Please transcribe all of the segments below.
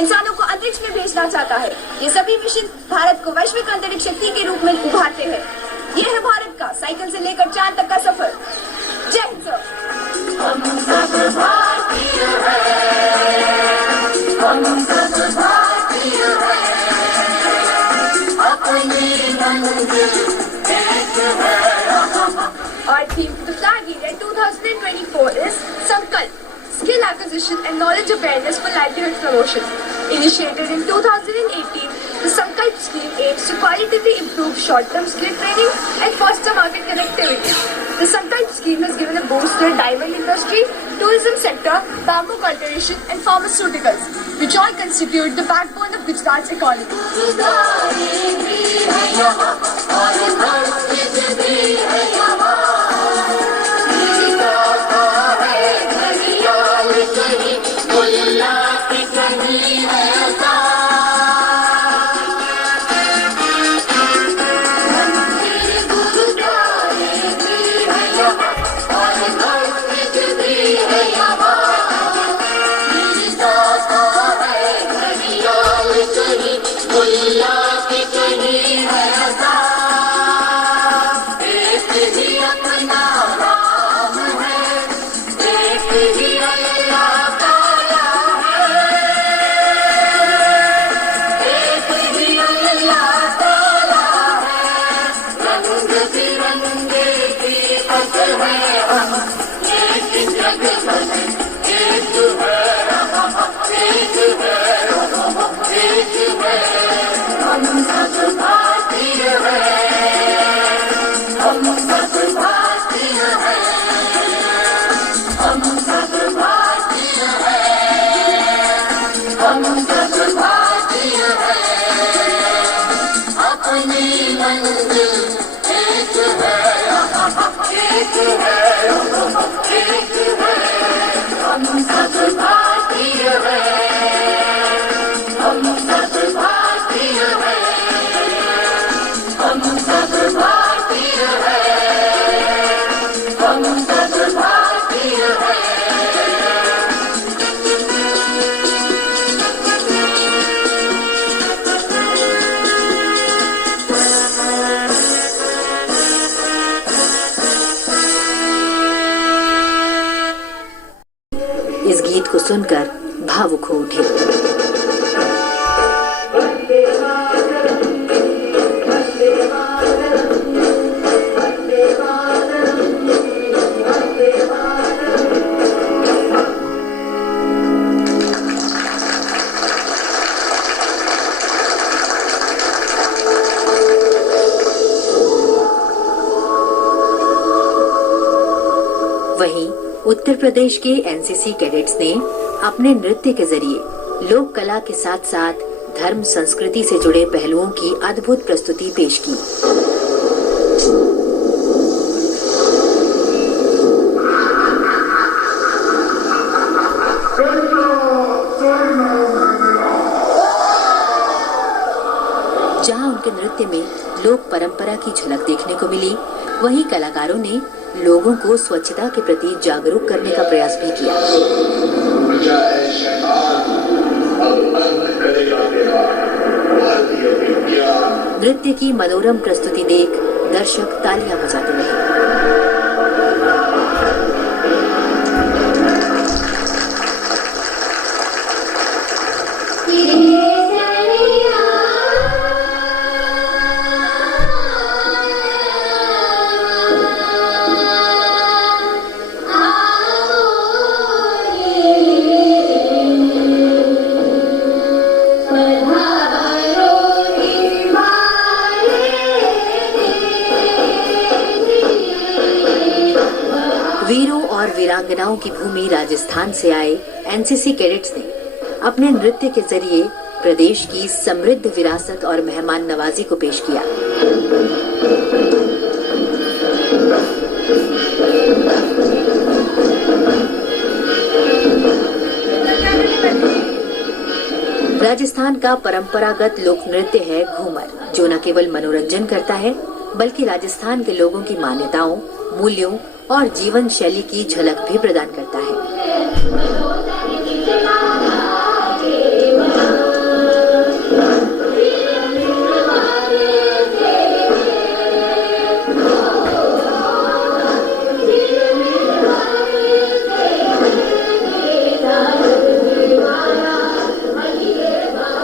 इंसानों को अंतरिक्ष में भेजना चाहता है। ये सभी मिशन भारत को वैश्विक अंतरिक्ष शक्ति के रूप में उभारते हैं। ये है भारत का साइकिल से लेकर चांद तक का सफर। जय हिंद सर। हम सब भारतीय हैं, हम सब भारतीय हैं, अपनी मंजिल एक है। Our theme for the flag year 2024 is Sankalp, Skill Acquisition and Knowledge Awareness for Livelihood Promotion. Initiated in 2018, the Sankalp scheme aims to qualitatively improve short-term skill training and foster market connectivity. The Sankalp scheme has given a boost to the diamond industry, tourism sector, bamboo cultivation and pharmaceuticals, which all constitute the backbone of Gujarat's economy. इस गीत को सुनकर भावुक हो उठे। वहीं उत्तर प्रदेश के NCC cadets ने अपने नृत्य के जरिए लोक कला के साथ साथ धर्म संस्कृति से जुड़े पहलुओं की अद्भुत प्रस्तुति पेश की। जहां उनके नृत्य में लोक परंपरा की झलक देखने को मिली, वहीं कलाकारों ने लोगों को स्वच्छता के प्रति जागरूक करने का प्रयास भी किया। नृत्य की मनोरम प्रस्तुति देख दर्शक तालियां बजाते रहे। वीरों और वीरांगनाओं की भूमि राजस्थान से आए एनसीसी कैडेट्स ने अपने नृत्य के जरिए प्रदेश की समृद्ध विरासत और मेहमान नवाजी को पेश किया। राजस्थान का परंपरागत लोक नृत्य है घूमर, जो न केवल मनोरंजन करता है बल्कि राजस्थान के लोगों की मान्यताओं, मूल्यों और जीवन शैली की झलक भी प्रदान करता है।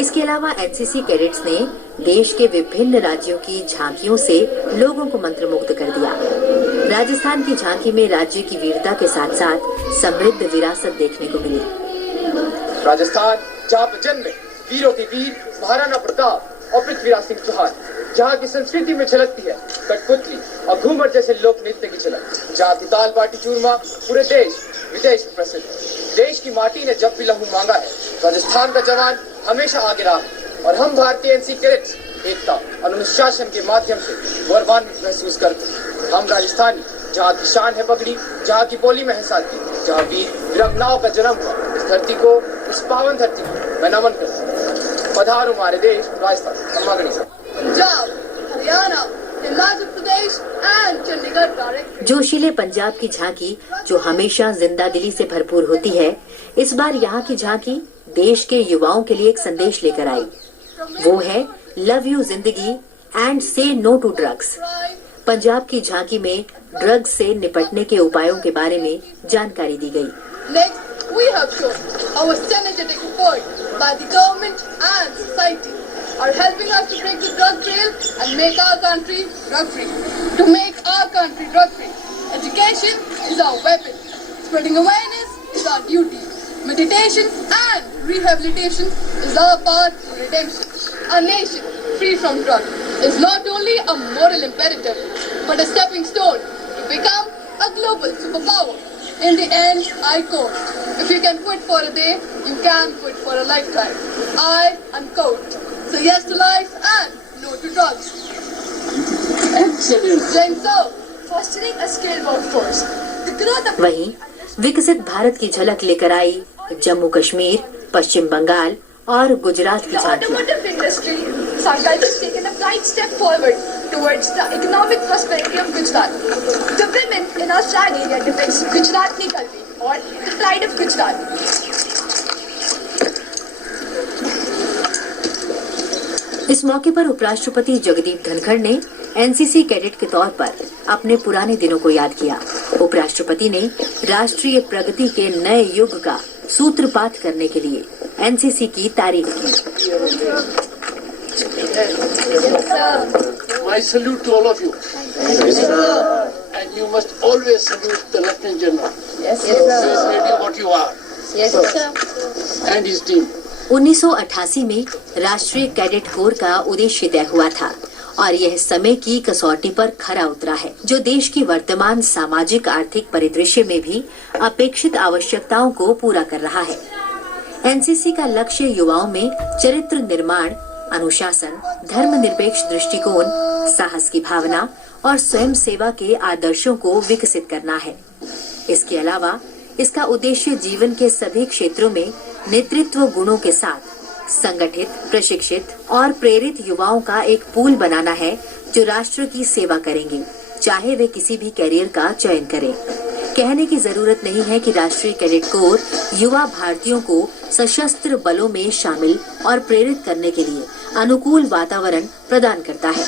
इसके अलावा एनसीसी कैडेट्स ने देश के विभिन्न राज्यों की झांकियों से लोगों को मंत्रमुग्ध कर दिया। राजस्थान की झांकी में राज्य की वीरता के साथ साथ समृद्ध विरासत देखने को मिली। राजस्थान जहाँ पे जन्मे वीरों के वीर महाराणा प्रताप और पृथ्वीराज सिंह चौहान, जहाँ की संस्कृति में झलकती है कठपुतली और घूमर जैसे लोक नृत्य की झलक, जहाँ की दाल बाटी चूरमा पूरे देश विदेश में प्रसिद्ध। देश की माटी ने जब भी लहू मांगा है, राजस्थान का जवान हमेशा आगे रहा है और हम भारतीय एनसी कैडेट्स एकता और अनुशासन के माध्यम से गौरवान्वित महसूस करते हैं। हम राजस्थानी, जहाँ की शान है पगड़ी, जहाँ की बोली में है सादगी, जहाँ वीर वीरांगनाओं का जन्म हुआ, इस धरती को, इस पावन धरती को मैं नमन करता हूँ। पधारो हमारे देश राजस्थान। Punjab, Haryana, Himachal Pradesh and Chandigarh direct. जोशीले पंजाब की झांकी जो हमेशा जिंदा दिली से भरपूर होती है, इस बार यहाँ की झांकी देश के युवाओं के लिए एक संदेश लेकर आई। वो है लव यू जिंदगी एंड से नो टू ड्रग्स। पंजाब की झांकी में ड्रग्स से निपटने के उपायों के बारे में जानकारी दी गई। Next, we have shown our synergetic effort by the government and society are helping us to break the drug trail and make our country drug free. To make our country drug free, education is our weapon. Spreading awareness is our duty. Meditation and rehabilitation is our path to redemption. A nation free from drugs is not only a moral imperative, but a stepping stone to become a global superpower. In the end, I quote, if you can quit for a day, you can quit for a lifetime. I unquote. So yes to life and no to drugs. Excellent. Doing so, fostering a skilled workforce. The growth of वहीं विकसित भारत की झलक लेकर आई जम्मू कश्मीर, पश्चिम बंगाल और गुजरात की the झांकियां। automotive industry, Sankalp has taken a bright step forward towards the economic prosperity of Gujarat. The women in our flag area depicts Gujaratni Kalbi or the pride of Gujarat. इस मौके पर उपराष्ट्रपति जगदीप धनखड़ ने एनसीसी कैडेट के तौर पर अपने पुराने दिनों को याद किया। उपराष्ट्रपति ने राष्ट्रीय प्रगति के नए युग का सूत्रपात करने के लिए एनसीसी की तारीफ की। My salute to all of you. And you must always salute the Lieutenant General. Yes, He is really what you are. Yes, sir. And his team. 1988 में राष्ट्रीय कैडेट कोर का उद्देश्य तय हुआ था और यह समय की कसौटी पर खरा उतरा है, जो देश की वर्तमान सामाजिक आर्थिक परिदृश्य में भी अपेक्षित आवश्यकताओं को पूरा कर रहा है। एनसीसी का लक्ष्य युवाओं में चरित्र निर्माण, अनुशासन, धर्मनिरपेक्ष दृष्टिकोण, साहस की भावना और स्वयं सेवा के आदर्शों को विकसित करना है। इसके अलावा इसका उद्देश्य जीवन के सभी क्षेत्रों में नेतृत्व गुणों के साथ संगठित, प्रशिक्षित और प्रेरित युवाओं का एक पूल बनाना है, जो राष्ट्र की सेवा करेंगे, चाहे वे किसी भी कैरियर का चयन करें। कहने की जरूरत नहीं है कि राष्ट्रीय कैडेट कोर युवा भारतीयों को सशस्त्र बलों में शामिल और प्रेरित करने के लिए अनुकूल वातावरण प्रदान करता है।